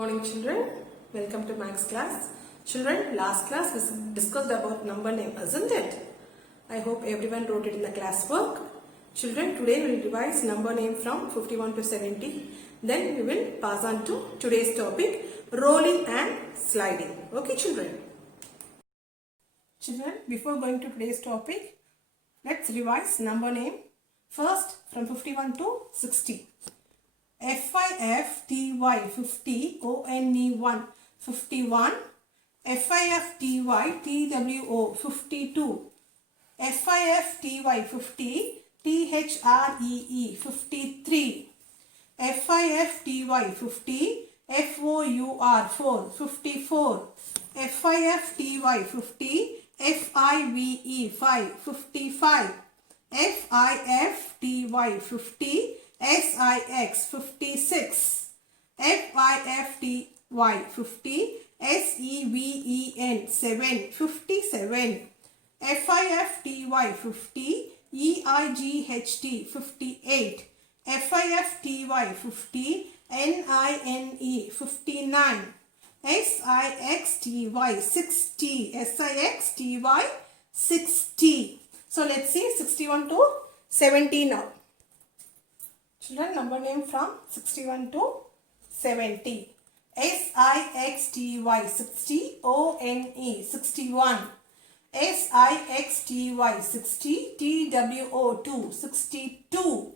Morning children, welcome to Max class. Children, last class we discussed about number name, isn't it? I hope everyone wrote it in the class work. Children, today we will revise number name from 51 to 70. Then we will pass on to today's topic, rolling and sliding. Okay children? Children, before going to today's topic, let's revise number name. First from 51 to 60. FIFTY 50 ONE 1 51 FIFTY TWO 52 FIFTY 50 THREE 53 FIFTY 50 FOUR 4 54 FIFTY 50 FIVE 5 55 FIFTY 50 SIX 56 FIFTY 50 SEVEN 7 57 FIFTY 50 EIGHT 58 FIFTY 50 NINE 59 SIXTY 60 SIXTY 60. So let's see 61 to 70 now. Children, number name from 61 to 70. SIXTY 60 ONE 61 SIXTY 60 TWO 2 62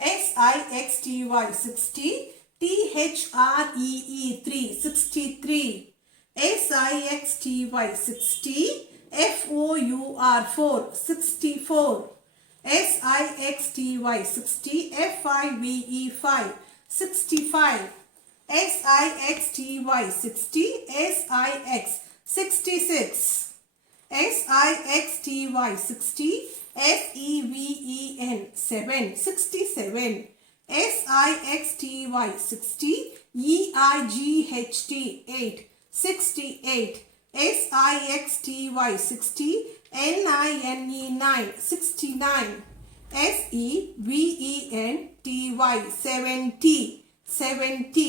SIXTY 60 THREE 3 63 SIXTY 60 FOUR 4 64 SIXTY 60 FIVE 5 65 SIXTY 60 SIX 66 SIXTY 60 SEVEN 7 67 SIXTY 60 EIGHT 8 68 SIXTY 60 NINE 9 69 SEVENTY 70 70 SEVENTY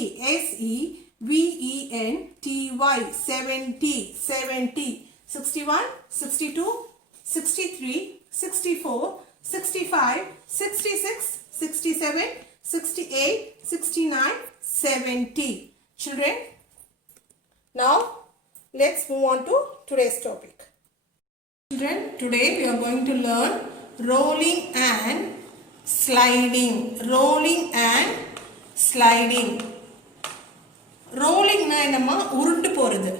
70 70 61 62 63 64 65 66 67 68 69 70. Children, now let's move on to today's topic. Children, today we are going to learn rolling and sliding. Rolling and sliding. Rolling na enna urundu poradhu.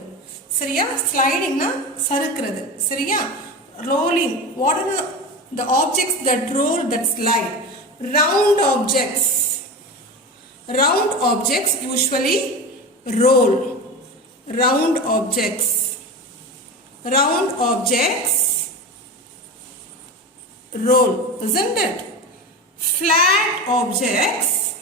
Seriya? Sliding na sarukkuradhu. Seriya? Rolling. What are the objects that roll, that slide? Round objects. Round objects usually roll. Round objects. Round objects roll, isn't it? Flat objects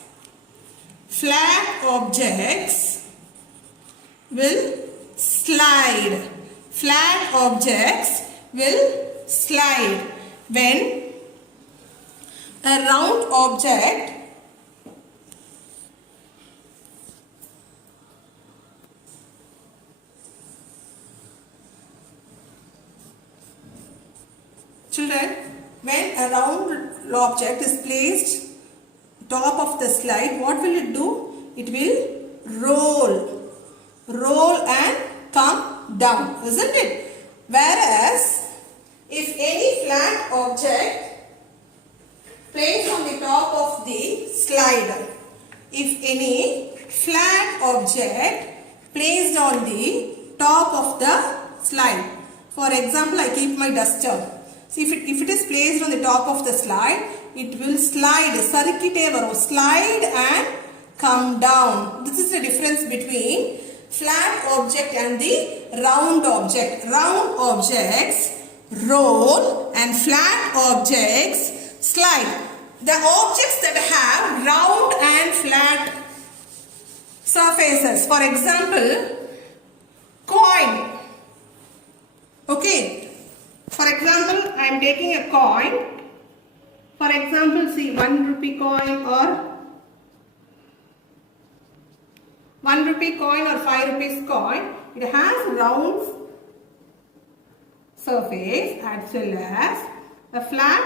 will slide. Flat objects will slide when a round object Children, when a round object is placed top of the slide, what will it do? It will roll. Roll and come down, isn't it? Whereas, if any flat object placed on the top of the slide, if any flat object placed on the top of the slide, for example, I keep my duster. So if it is placed on the top of the slide, it will slide, slide and come down. This is the difference between flat object and the round object. Round objects roll and flat objects slide. The objects that have round and flat surfaces, for example, coin. Okay. For example, I am taking a coin. For example, see 1 rupee coin or 1 rupee coin or 5 rupees coin, it has round surface as well as a flat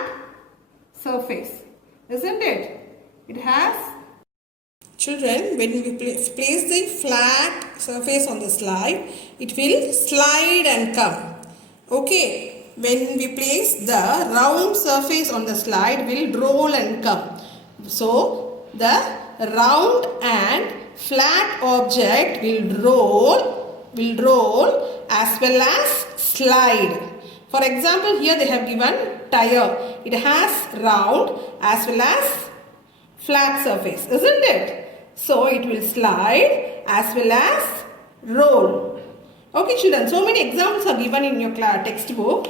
surface, isn't it? It has. Children, when we place the flat surface on the slide, it will slide and come. Okay, when we place the round surface on the slide, will roll and come. So, the round and flat object will roll as well as slide. For example, here they have given tire. It has round as well as flat surface, isn't it? So it will slide as well as roll. Okay children, so many examples are given in your textbook.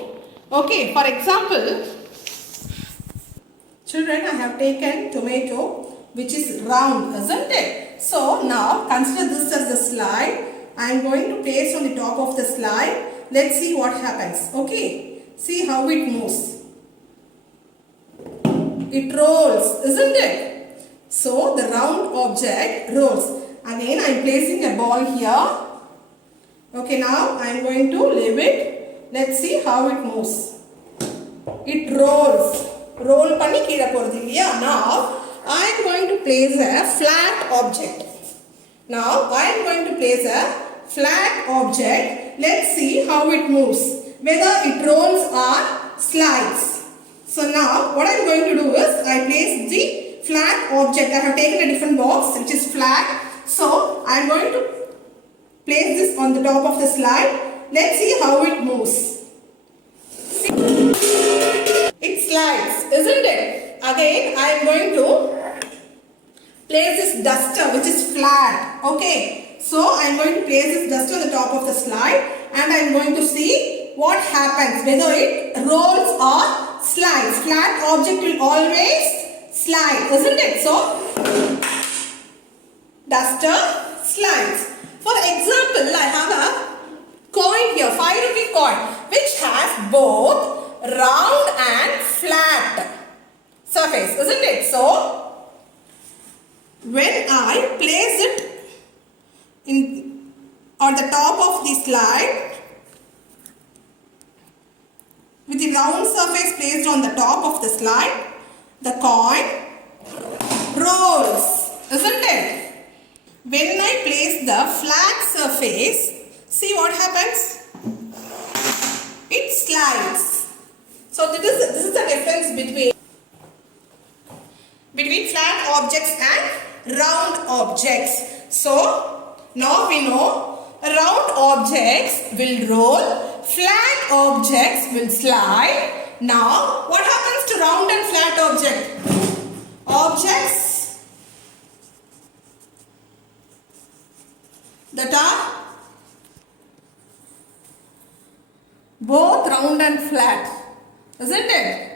Okay, for example, children, I have taken tomato which is round, isn't it? So now consider this as the slide. I am going to place on the top of the slide. Let's see what happens. Okay, see how it moves. It rolls, isn't it? So the round object rolls. Again I am placing a ball here. Okay, now I am going to leave it. Let's see how it moves. It rolls. Roll panni keela porudhu illaya. Now I am going to place a flat object. Now I am going to place a flat object. Let's see how it moves. Whether it rolls or slides. So now what I am going to do is I place the flat object. I have taken a different box which is flat. So I am going to place this on the top of the slide. Let's see how it moves. See? It slides, isn't it? Again I am going to place this duster which is flat. Okay. So I am going to place this duster on the top of the slide and I am going to see what happens. Whether it rolls or slides. Flat object will always slide, isn't it? So, duster slides. For example, I have a coin here, 5 rupee coin, which has both round and flat surface, isn't it? So, when I place it on the top of the slide, with the round surface placed on the top of the slide, the coin rolls, isn't it? When I place the flat surface, see what happens? It slides. So this is the difference between flat objects and round objects. So now we know round objects will roll, flat objects will slide. Now, what happens to round and flat object? Objects that are both round and flat, isn't it?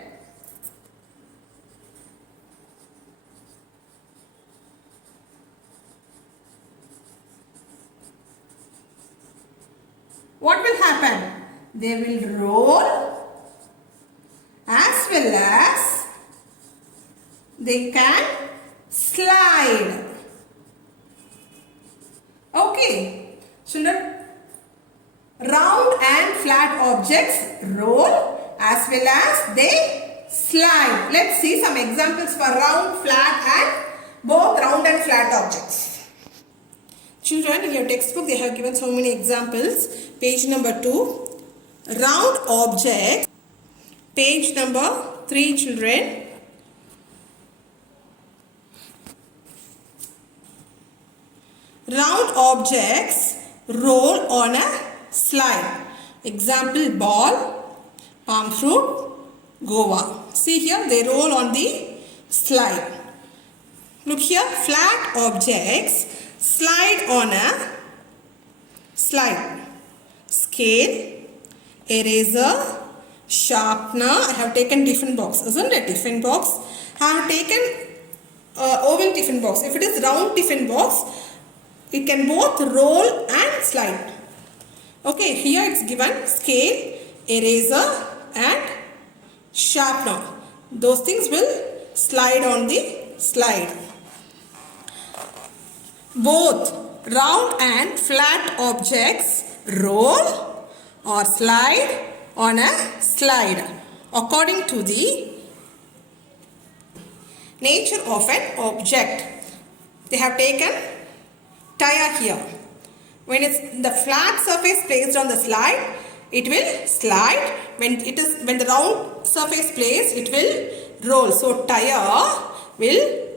What will happen? They will roll as well as they can slide. Okay. Children, round and flat objects roll as well as they slide. Let's see some examples for round, flat and both round and flat objects. Children, in your textbook they have given so many examples. Page number 2, round objects. Page number 3, children. Round objects roll on a slide. Example, ball, palm fruit, guava. See here, they roll on the slide. Look here, flat objects slide on a slide. Scale, eraser, sharpener. I have taken different box, isn't it? Different box. I have taken oval tiffin box. If it is round tiffin box, it can both roll and slide. Okay, here it's given scale, eraser and sharpener. Those things will slide on the slide. Both round and flat objects roll or slide on a slide according to the nature of an object. They have taken tire here. When it's the flat surface placed on the slide, it will slide. When the round surface placed, it will roll. So tire will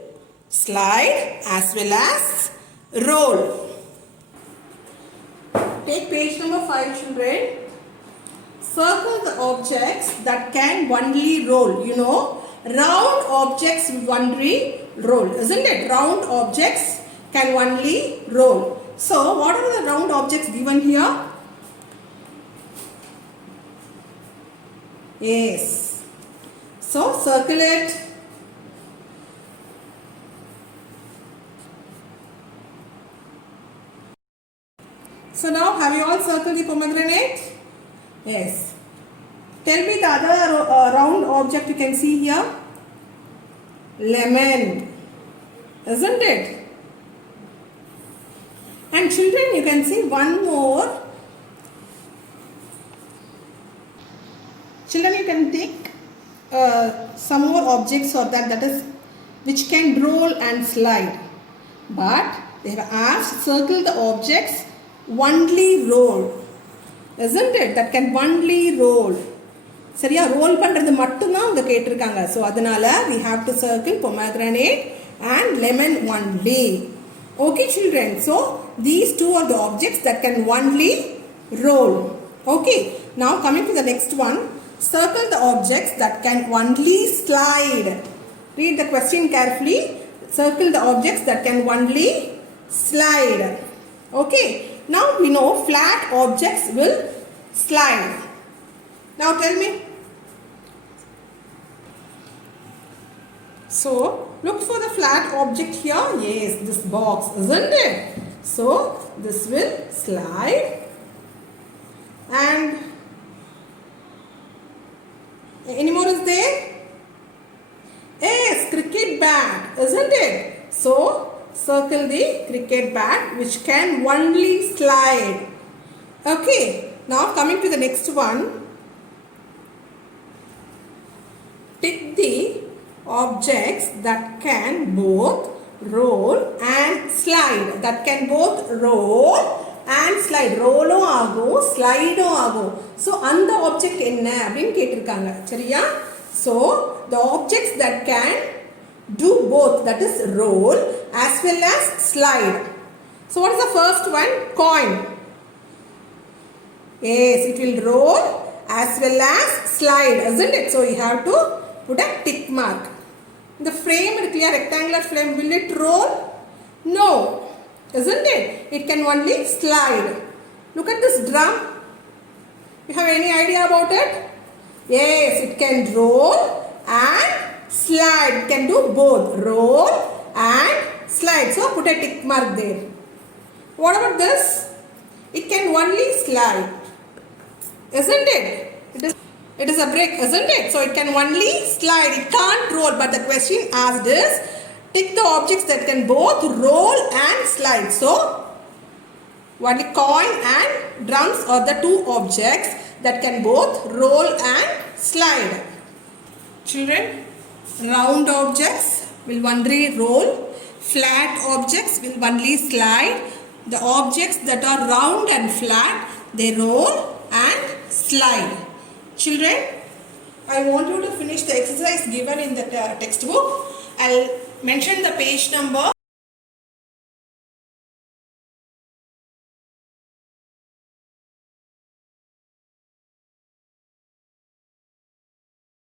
slide as well as roll. Take page number 5, children. Circle the objects that can only roll. You know, round objects will only roll, isn't it? Round objects can only roll. So, what are the round objects given here? Yes. So, circle it. So, now have you all circled the pomegranate? Yes. Tell me the other round object you can see here. Lemon. Isn't it? And children, you can see one more. Children, you can take some more objects or that is which can roll and slide. But they have asked circle the objects only roll. Isn't it? That can only roll. சரியா roll பண்றது மட்டும் தான் அவங்க கேட்டிருக்காங்க. So அதனால we have to circle pomegranate and lemon only. Okay children. So these two are the objects that can only roll. Okay. Now coming to the next one. Circle the objects that can only slide. Read the question carefully. Circle the objects that can only slide. Okay. Now we know flat objects will slide. Now tell me. So look for the flat object here. Yes, this box, isn't it? So this will slide. And any more is there? Yes, cricket bat, isn't it? So circle the cricket bat which can only slide. Okay. Now coming to the next one. Pick the objects that can both roll and slide. That can both roll and slide. Roll ஆகும் slide ஆகும். So அந்த object என்ன அப்படினு கேட்டிருக்காங்க. சரியா? So the objects that can do both, that is roll as well as slide. So what is the first one? Coin. Yes, it will roll as well as slide, isn't it? So you have to put a tick mark. The frame, clear rectangular frame, will it roll? No, isn't it? It can only slide. Look at this drum. You have any idea about it? Yes, it can roll and slide. It can do both roll and slide. So put a tick mark there. What about this? It can only slide, isn't it? It is a brick, isn't it? So it can only slide. It can't roll. But the question asked is, pick the objects that can both roll and slide. So only coin and drums are the two objects that can both roll and slide. Children, round objects will only roll. Flat objects will only slide. The objects that are round and flat, they roll and slide. Children, I want you to finish the exercise given in the textbook. I'll mention the page number.